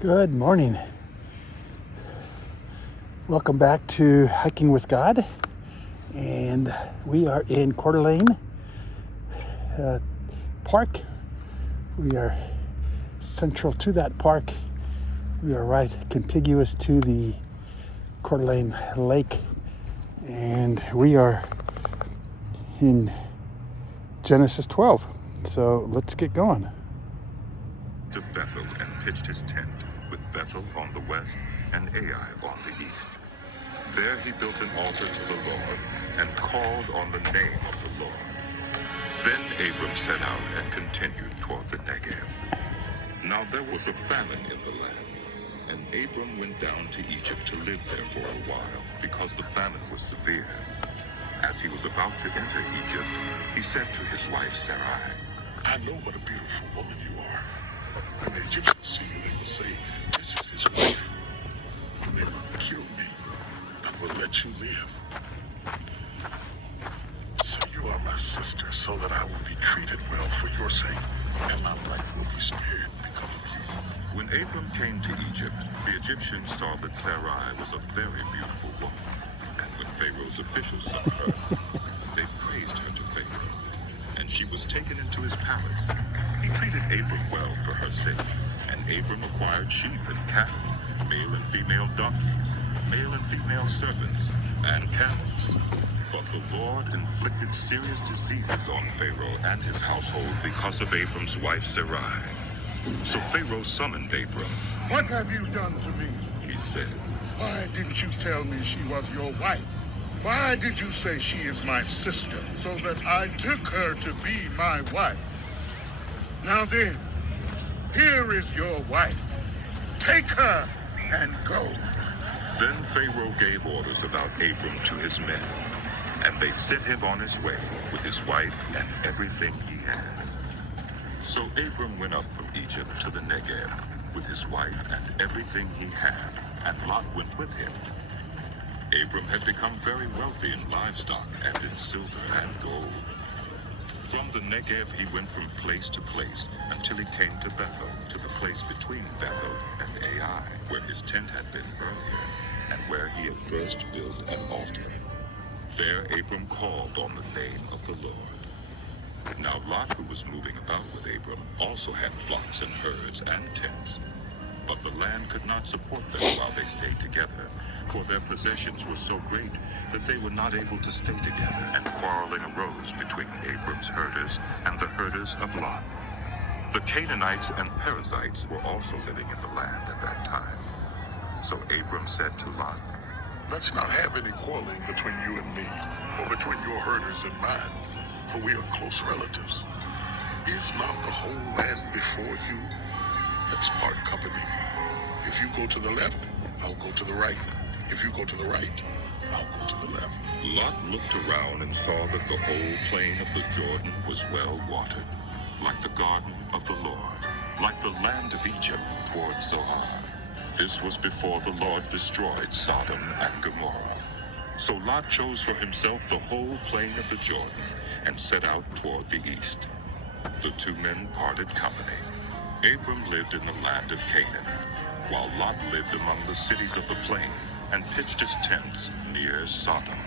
Good morning. Welcome back to Hiking with God. And we are in Coeur d'Alene Park. We are central to that park. We are right contiguous to the Coeur d'Alene Lake. And we are in Genesis 12. So let's get going. Of Bethel and pitched his tent with Bethel on the west and Ai on the east. There he built an altar to the Lord and called on the name of the Lord. Then Abram set out and continued toward the Negev. Now there was a famine in the land, and Abram went down to Egypt to live there for a while because the famine was severe. As he was about to enter Egypt, he said to his wife Sarai, "I know what a beautiful woman you are. When the Egyptians see you, they will say, 'This is his wife.' And they will kill me and will let you live. So you are my sister, so that I will be treated well for your sake, and my life will be spared because of you." When Abram came to Egypt, the Egyptians saw that Sarai was a very beautiful woman. And when Pharaoh's officials saw her, they praised her to Pharaoh. And she was taken into his palace. He treated Abram well for her sake. And Abram acquired sheep and cattle, male and female donkeys, male and female servants, and camels. But the Lord inflicted serious diseases on Pharaoh and his household because of Abram's wife Sarai. So Pharaoh summoned Abram. "What have you done to me?" He said, "Why didn't you tell me she was your wife? Why did you say she is my sister, so that I took her to be my wife? Now then, here is your wife. Take her and go." Then Pharaoh gave orders about Abram to his men, and they sent him on his way with his wife and everything he had. So Abram went up from Egypt to the Negev with his wife and everything he had, and Lot went with him. Abram had become very wealthy in livestock and in silver and gold. From the Negev he went from place to place until he came to Bethel, to the place between Bethel and Ai, where his tent had been earlier, and where he had first built an altar. There Abram called on the name of the Lord. Now Lot, who was moving about with Abram, also had flocks and herds and tents. But the land could not support them while they stayed together, for their possessions were so great that they were not able to stay together, and quarreling arose between Abram's herders and the herders of Lot. The Canaanites and Perizzites were also living in the land at that time. So Abram said to Lot, "Let's not have any quarreling between you and me, or between your herders and mine, for we are close relatives. Is not the whole land before you? Let's part company. If you go to the left, I'll go to the right. If you go to the right, I'll go to the left." Lot looked around and saw that the whole plain of the Jordan was well watered, like the garden of the Lord, like the land of Egypt toward Zoar. This was before the Lord destroyed Sodom and Gomorrah. So Lot chose for himself the whole plain of the Jordan and set out toward the east. The two men parted company. Abram lived in the land of Canaan, while Lot lived among the cities of the plain and pitched his tents near Sodom.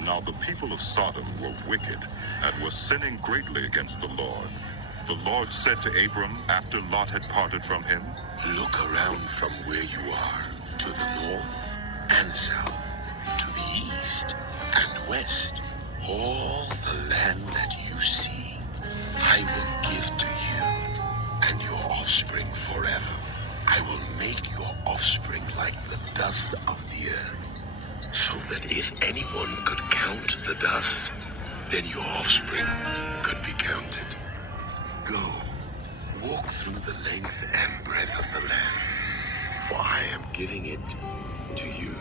Now the people of Sodom were wicked and were sinning greatly against the Lord. The Lord said to Abram after Lot had parted from him, "Look around from where you are, to the north and south, to the east and west. All the land that you see, I will give to you and your offspring forever. I will make your offspring like the dust of the earth, so that if anyone could count the dust, then your offspring could be counted. Go, walk through the length and breadth of the land, for I am giving it to you."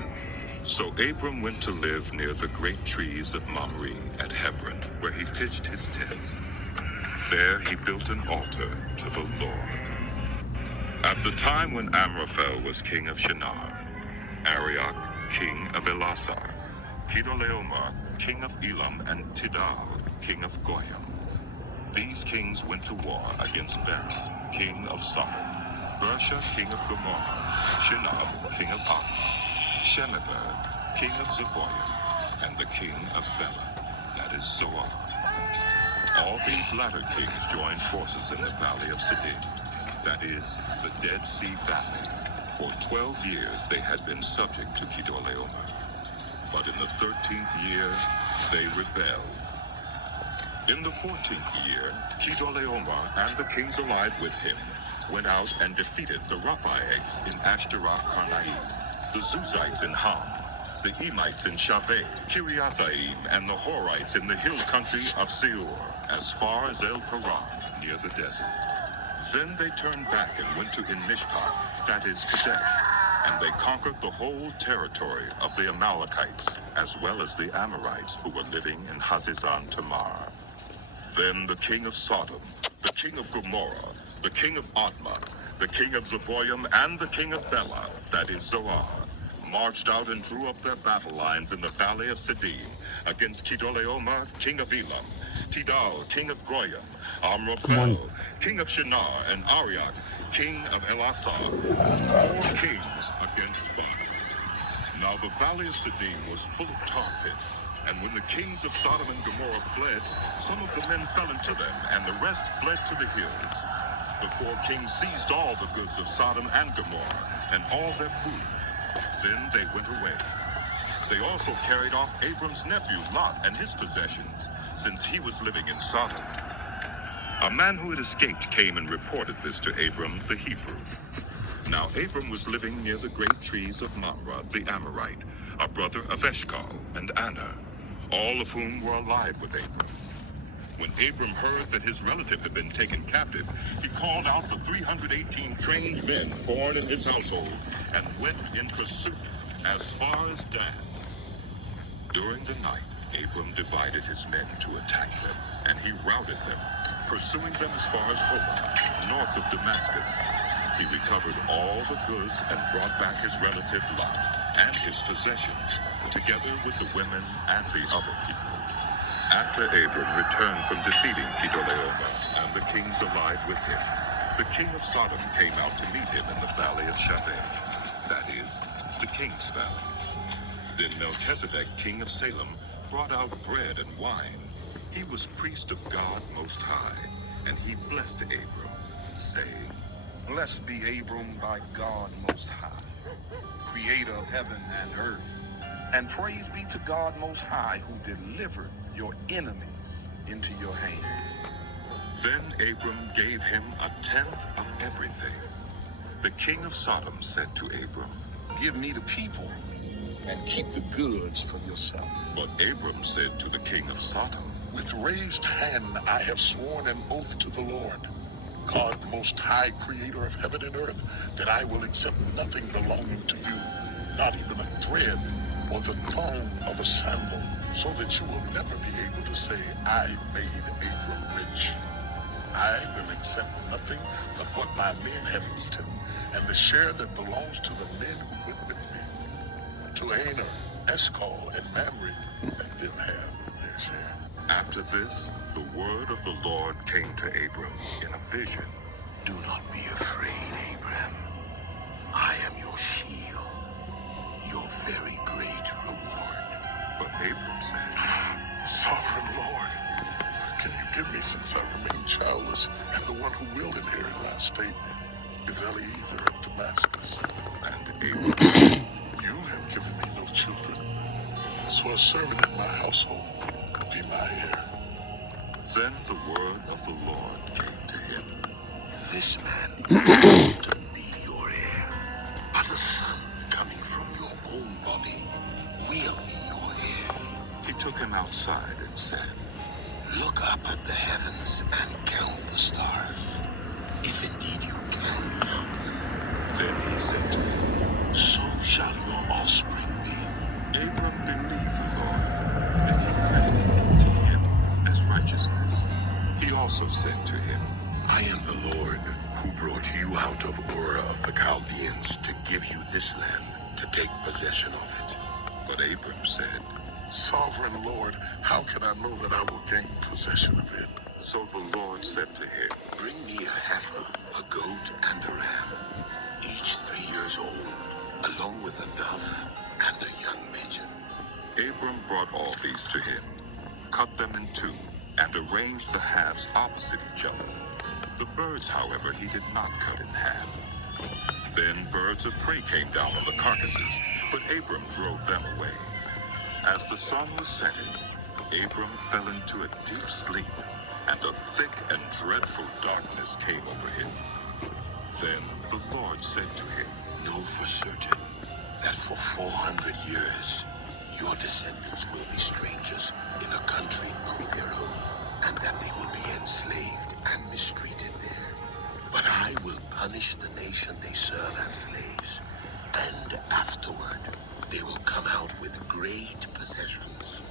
So Abram went to live near the great trees of Mamre at Hebron, where he pitched his tents. There he built an altar to the Lord. At the time when Amraphel was king of Shinar, Arioch, king of Elasar, Kedorlaomer, king of Elam, and Tidal, king of Goyim. These kings went to war against Bassett, king of Sodom. Bersha, king of Gomorrah, Shinar, king of Admah, Shemeber, king of Zeboiim, and the king of Bela, that is Zoar. All these latter kings joined forces in the valley of Siddim, that is, the Dead Sea Valley. For 12 years they had been subject to Chedorlaomer, but in the 13th year they rebelled. In the 14th year, Chedorlaomer and the kings allied with him went out and defeated the Rephaites in Ashtaroth Karnaim, the Zuzites in Ham, the Emites in Shaveh, Kiriathaim, and the Horites in the hill country of Seir, as far as El Paran, near the desert. Then they turned back and went to En-Mishpat, that is Kadesh, and they conquered the whole territory of the Amalekites, as well as the Amorites who were living in Hazazon Tamar. Then the king of Sodom, the king of Gomorrah, the king of Admah, the king of Zeboiim, and the king of Bela, that is Zoar, marched out and drew up their battle lines in the valley of Siddim against Chedorlaomer, king of Elam, Tidal, king of Goyim, Amraphel, king of Shinar, and Arioch, king of Elasar, 4 kings against 5. Now the valley of Siddim was full of tar pits, and when the kings of Sodom and Gomorrah fled, some of the men fell into them, and the rest fled to the hills. The 4 kings seized all the goods of Sodom and Gomorrah, and all their food. Then they went away. They also carried off Abram's nephew Lot and his possessions, since he was living in Sodom. A man who had escaped came and reported this to Abram the Hebrew. Now Abram was living near the great trees of Mamre the Amorite, a brother of Eshcol and Anna, all of whom were allied with Abram. When Abram heard that his relative had been taken captive, he called out the 318 trained men born in his household and went in pursuit as far as Dan. During the night, Abram divided his men to attack them, and he routed them, pursuing them as far as Hobah, north of Damascus. He recovered all the goods and brought back his relative Lot and his possessions, together with the women and the other people. After Abram returned from defeating Chedorlaomer and the kings allied with him, the king of Sodom came out to meet him in the valley of Shaveh, that is, the king's valley. Then Melchizedek, king of Salem, brought out bread and wine. He was priest of God Most High, and he blessed Abram, saying, Blessed be Abram by God Most High, creator of heaven and earth. And praise be to God Most High, who delivered your enemies into your hand. Then Abram gave him 1/10 of everything. The king of Sodom said to Abram, Give me the people, and keep the goods for yourself. But Abram said to the king of Sodom, With raised hand I have sworn an oath to the Lord, God Most High, creator of heaven and earth, that I will accept nothing belonging to you, not even a thread or the thong of a sandal, so that you will never be able to say, I made Abram rich. I will accept nothing but what my men have eaten, and the share that belongs to the men who went with me. To Aner, Eshcol, and Mamre, that didn't have their share. After this, the word of the Lord came to Abram in a vision. Do not be afraid, Abram. I am your shield, your very great reward. But Abram said, Sovereign Lord, can you give me since I remain childless, and the one who will inherit my estate is Eliezer of Damascus? And Abram said, You have given me no children, so a servant in my household will be my heir. Then the word of the Lord came to him. This man will to be your heir, but a son coming from your own body will be your heir. He took him outside and said, Look up at the heavens and count the stars, if indeed you can count them. Then he said to him, So shall your offspring be. Abram believed the Lord, and he credited it to him as righteousness. He also said to him, I am the Lord who brought you out of Ur of the Chaldeans to give you this land to take possession of it. But Abram said, Sovereign Lord, how can I know that I will gain possession of it? So the Lord said to him, Bring me a heifer, a goat, and a ram, with a dove and a young pigeon. Abram brought all these to him, cut them in two, and arranged the halves opposite each other. The birds, however, he did not cut in half. Then birds of prey came down on the carcasses, but Abram drove them away. As the sun was setting, Abram fell into a deep sleep, and a thick and dreadful darkness came over him. Then the Lord said to him, Know for certain that for 400 years your descendants will be strangers in a country not their own, and that they will be enslaved and mistreated there. But I will punish the nation they serve as slaves, and afterward they will come out with great possessions.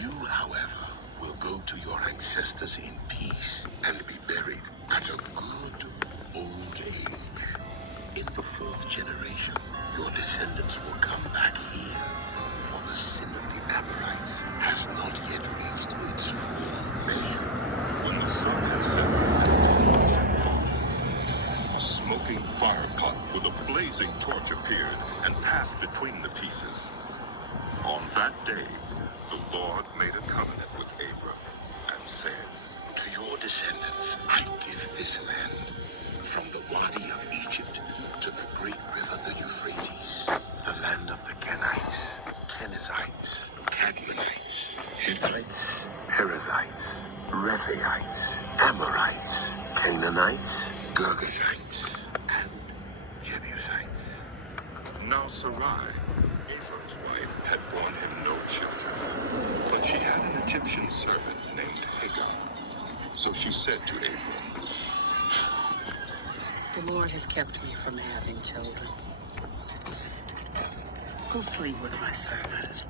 You, however, will go to your ancestors in peace and be buried at a good old age. In the 4th generation, your descendants will come back here, for the sin of the Amorites has not yet reached its full measure. When the sun had set and the waters had fallen, a smoking fire pot with a blazing torch appeared and passed between the pieces. On that day, the Lord made a covenant with Abram and said, To your descendants I give this land, from the Wadi of Egypt to the great river the Euphrates, the land of the Kenites, Kenizzites, Cadmonites, Hittites, Perizzites, Rephaites, Amorites, Canaanites, Girgashites, and Jebusites. Now Sarai, Abram's wife, had borne him no children, but she had an Egyptian servant named Hagar. So she said to Abram, The Lord has kept me from having children. Go sleep with my servant.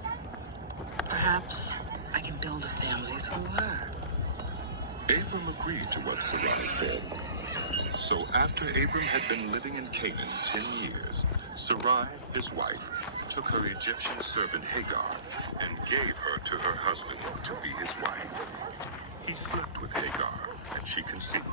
Perhaps I can build a family through her. Abram agreed to what Sarai said. So after Abram had been living in Canaan 10 years, Sarai, his wife, took her Egyptian servant Hagar and gave her to her husband to be his wife. He slept with Hagar, and she conceived.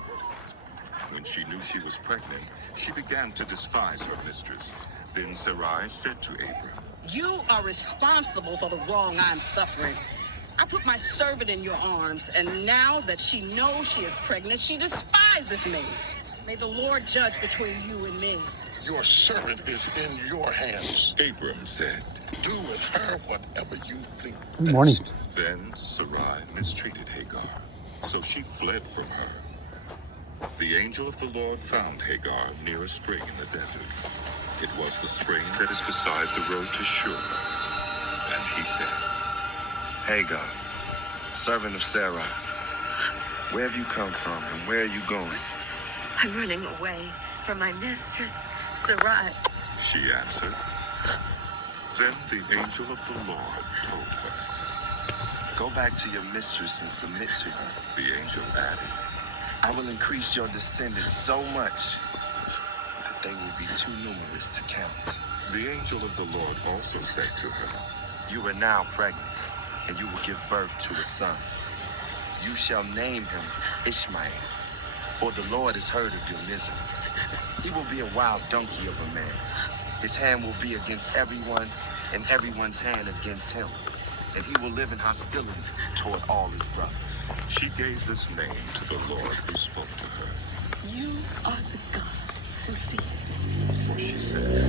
When she knew she was pregnant, she began to despise her mistress. Then Sarai said to Abram, You are responsible for the wrong I'm suffering. I put my servant in your arms, and now that she knows she is pregnant, she despises me. May the Lord judge between you and me. Your servant is in your hands. Abram said. Do with her whatever you think Good morning. best. Then Sarai mistreated Hagar, so she fled from her. The angel of the Lord found Hagar near a spring in the desert. It was the spring that is beside the road to Shur. And he said, Hagar, servant of Sarai, where have you come from and where are you going? I'm running away from my mistress, Sarai. she answered. Then the angel of the Lord told her. Go back to your mistress and submit to her. The angel added, I will increase your descendants so much that they will be too numerous to count. The angel of the Lord also said to her, You are now pregnant, and you will give birth to a son. You shall name him Ishmael, for the Lord has heard of your misery. He will be a wild donkey of a man. His hand will be against everyone, and everyone's hand against him. And he will live in hostility toward all his brothers. She gave this name to the Lord who spoke to her. You are the God who sees me. For she said,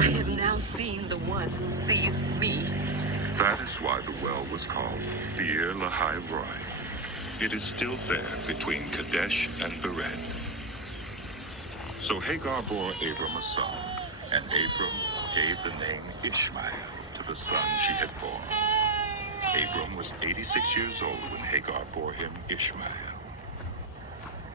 I have now seen the one who sees me. That is why the well was called Beer Lahai Roi. It is still there between Kadesh and Bered. So Hagar bore Abram a son, and Abram gave the name Ishmael to the son she had borne. Abram was 86 years old when Hagar bore him Ishmael.